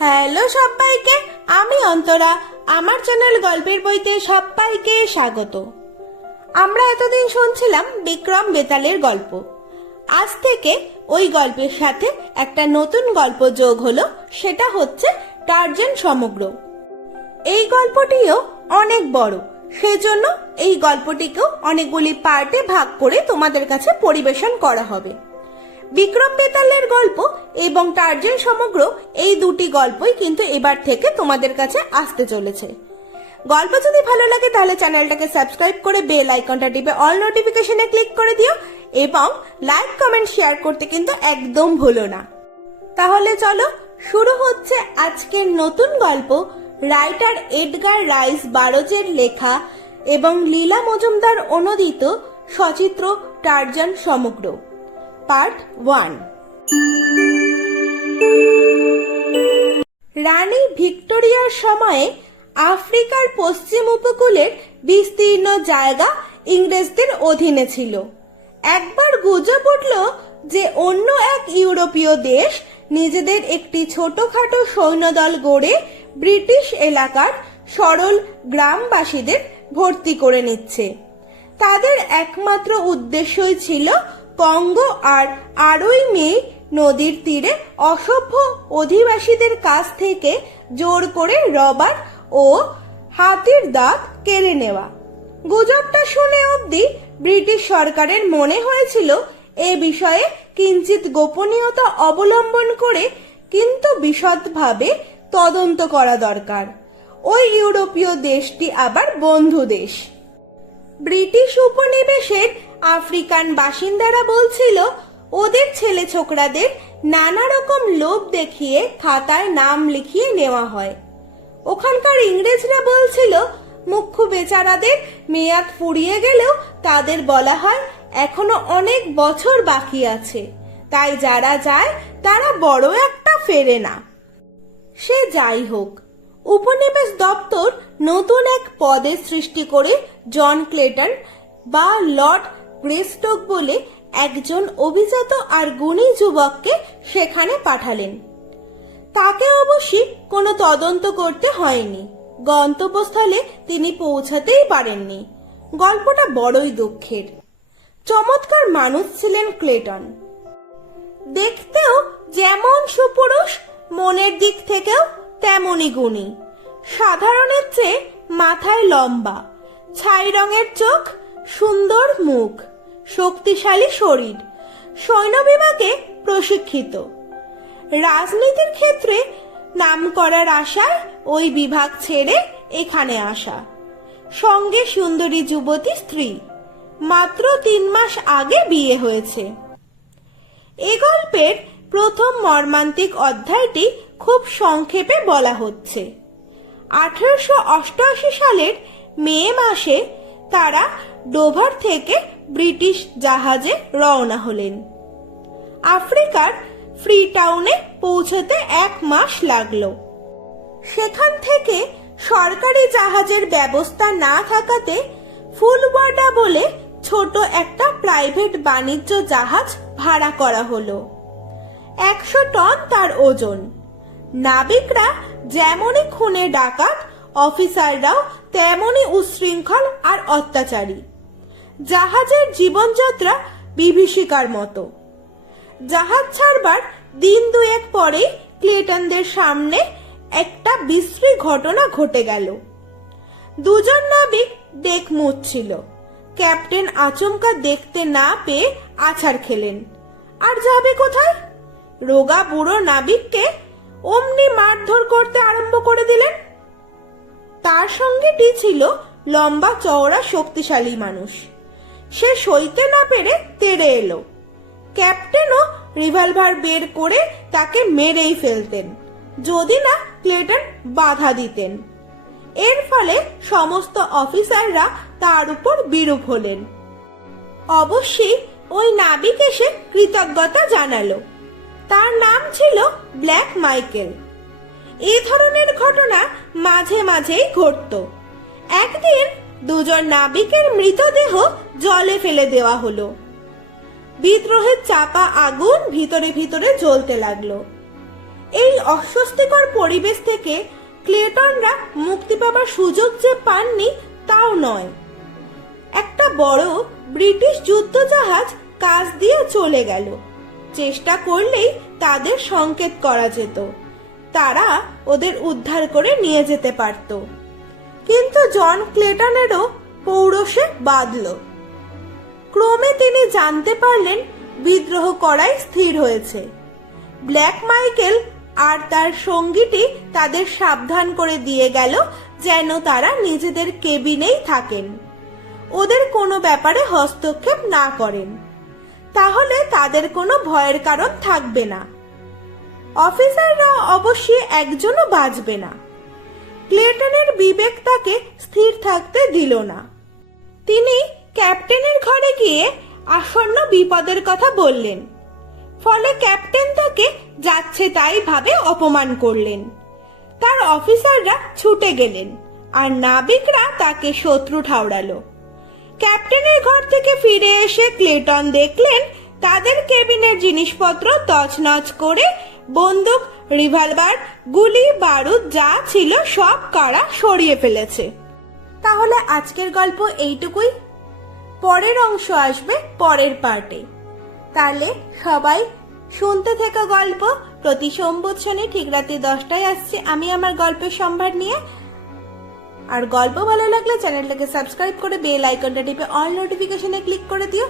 Hello সবাইকে, আমি অন্তরা। আমার চ্যানেল গল্পের বইতে সবাইকে স্বাগত। আমরা এতদিন শুনছিলাম বিক্রম বেতালের গল্প। আজ থেকে ওই গল্পের সাথে একটা নতুন গল্প যোগ হলো, সেটা হচ্ছে টার্জেন সমগ্র। এই গল্পটিও অনেক বড়, সেজন্য এই গল্পটিকেও অনেকগুলি পার্টে ভাগ করে তোমাদের কাছে পরিবেশন করা হবে। বিক্রম বেতালের গল্প এবং টার্জেন সমগ্র এই দুটি গল্পই কিন্তু এবার থেকে তোমাদের কাছে আসতে চলেছে। গল্প যদি ভালো লাগে তাহলে চ্যানেলটাকে সাবস্ক্রাইব করে বেল আইকনটা টিপে অল নোটিফিকেশনে ক্লিক করে দিও এবং লাইক, কমেন্ট, শেয়ার করতে কিন্তু একদম ভুলো না। তাহলে চলো শুরু হচ্ছে আজকের নতুন গল্প, রাইটার এডগার রাইস বারোজের লেখা এবং লীলা মজুমদার অনুদিত সচিত্র টার্জান সমগ্র। পার্ট ওয়ান রানী ভিক্টোরিয়ার সময়ে আফ্রিকার পশ্চিম উপকূলের বিস্তীর্ণ জায়গা ইংরেজদের অধীনে ছিল। একবার গুজব উঠল যে অন্য এক ইউরোপীয় দেশ নিজেদের একটি ছোটখাটো সৈন্যদল গড়ে ব্রিটিশ এলাকার সরল গ্রামবাসীদের ভর্তি করে নিচ্ছে। তাদের একমাত্র উদ্দেশ্যই ছিল কঙ্গো আর আরই মে নদীর তীরে অসভ্য অধিবাসীদের কাছ থেকে জোর করে রবার ও হাতির দাঁত কেড়ে নেওয়া। গুজবটা শুনে অবধি ব্রিটিশ সরকারের মনে হয়েছিল, এ বিষয়ে কিঞ্চিত গোপনীয়তা অবলম্বন করে কিন্তু বিশদভাবে তদন্ত করা দরকার। ওই ইউরোপীয় দেশটি আবার বন্ধু দেশ। ব্রিটিশ উপনিবেশের আফ্রিকান বাসিন্দারা বলছিল, ওদের ছেলে ছোকরাদের নানা রকম লোভ দেখিয়ে খাতায় নাম লিখিয়ে নেওয়া হয়। ওখানকার ইংরেজরা বলছিল, মুখ্য বেচারাদের মেয়াদ ফুরিয়ে গেলেও তাদের বলা হয় এখনও অনেক বছর বাকি আছে। তাই যারা যায়, তারা বড় একটা ফেরে না। সে যাই হোক উপনিবেশ দপ্তর নতুন এক পদের সৃষ্টি করে জন ক্লেটন বা লর্ড গ্রেস্টক বলে একজন অভিজাত আর গুণী যুবককে সেখানে পাঠালেন। তাকে অবশ্যই কোনো তদন্ত করতে হয়নি। গন্তব্যস্থলে তিনি পৌঁছাতেই পারেননি। গল্পটা বড়ই দুঃখের। চমৎকার মানুষ ছিলেন ক্লেটন। দেখতেও যেমন সুপুরুষ, মনের দিক থেকেও তেমনই গুণী। সাধারণের চেয়ে মাথায় লম্বা। ছাই রঙের চোখ, সুন্দর মুখ। শক্তিশালী শরীর। সৈন্য বিভাগে প্রশিক্ষিত। রাজনীতির ক্ষেত্রে নাম করার আশায় ওই বিভাগ ছেড়ে এখানে আসা। সঙ্গে সুন্দরী যুবতী স্ত্রী। মাত্র তিন মাস আগে বিয়ে হয়েছে। এ গল্পের প্রথম মর্মান্তিক অধ্যায়টি খুব সংক্ষেপে বলা হচ্ছে। আঠারোশো অষ্টআশি সালের মে মাসে তারা ডোভার থেকে ব্রিটিশ জাহাজে রওনা হলেন। আফ্রিকার ফ্রি টাউনে পৌঁছতে এক মাস লাগল। সেখান থেকে সরকারি জাহাজের ব্যবস্থা না থাকাতে ফুলওয়াডা বলে ছোট একটা প্রাইভেট বাণিজ্য জাহাজ ভাড়া করা হলো। একশো টন তার ওজন। নাবিকরা যেমনই খুনে ডাকাত, অফিসাররাও তেমনই উশৃঙ্খল আর অত্যাচারী। জাহাজের জীবনযাত্রা বিভীষিকার মতো। জাহাজ ছাড়বার দিন দুয়েক পরেই ক্লেটনদের সামনে একটা বিশ্রী ঘটনা ঘটে গেল। দুজন নাবিক ডেক মুচ্ছিল ক্যাপ্টেন আচমকা দেখতে না পেয়ে আছাড় খেলেন। আর যাবে কোথায়? রোগা বুড়ো নাবিককে অমনি মারধর করতে আরম্ভ করে দিলেন। তার সঙ্গেটি ছিল লম্বা, চওড়া, শক্তিশালী মানুষ। সে সইতে না পেরে তেড়ে এলো। ক্যাপ্টেনও রিভলভার বের করে তাকে মেরেই ফেলতেন, যদি না ক্লেটন বাধা দিতেন। এর ফলে সমস্ত অফিসাররা তার উপর বিরূপ হলেন। অবশ্যই ওই নাবিক এসে কৃতজ্ঞতা জানালো। তার নাম ছিল ব্ল্যাক মাইকেল। এ ধরনের ঘটনা মাঝে মাঝেই ঘটত। একদিন দুজন নাবিকের মৃতদেহ জলে ফেলে দেওয়া হলো। বিদ্রোহের চাপা আগুন ভিতরে ভিতরে জ্বলতে লাগল। এই অস্বস্তিকর পরিবেশ থেকে ক্লেটনরা মুক্তি পাবার সুযোগ যে পাননি তাও নয়। একটা বড় ব্রিটিশ যুদ্ধজাহাজ কাজ দিয়ে চলে গেল। চেষ্টা করলেই তাদের সংকেত করা যেত। তারা ওদের উদ্ধার করে নিয়ে যেতে পারত। কিন্তু জন ক্লেটনেরও পৌরসে বাঁধল। ক্রমে তিনি জানতে পারলেন বিদ্রোহ করাই স্থির হয়েছে। ব্ল্যাক মাইকেল আর তার সঙ্গীটি তাদের সাবধান করে দিয়ে গেল যেন তারা নিজেদের কেবিনেই থাকেন। ওদের কোনো ব্যাপারে হস্তক্ষেপ না করেন। তাহলে তাদের কোনো ভয়ের কারণ থাকবে না। অফিসাররা অবশ্যই একজনও বাঁচবে না। ক্লেটনের বিবেক তাকে স্থির থাকতে দিল না। তিনি ক্যাপ্টেনের ঘরে গিয়ে আসন্ন বিপদের কথা বললেন। ফলে ক্যাপ্টেন তাকে যাচ্ছে তাই ভাবে অপমান করলেন। তার অফিসাররা ছুটে গেলেন আর নাবিকরা তাকে শত্রু ঠাউরালো ক্যাপ্টেনের ঘর থেকে ফিরে এসে ক্লেটন দেখলেন, তাদের কেবিনের জিনিসপত্র তছনছ করে বন্দুক, রিভলভার, গুলি, বারুদ, যা ছিল সব কারা সরিয়ে ফেলেছে। তাহলে আজকের গল্প এইটুকুই। পরের অংশ আসবে পরের পার্টে। তাহলে সবাই শুনতে থেকে গল্প। প্রতি সোমবার শনি ঠিক রাতে দশটায় আসছে। আমি আমার গল্পের সম্ভার নিয়ে আর গল্প ভালো লাগলে চ্যানেলটাকে সাবস্ক্রাইব করে বেল আইকনটা টিপে অল নোটিফিকেশনে ক্লিক করে দিও।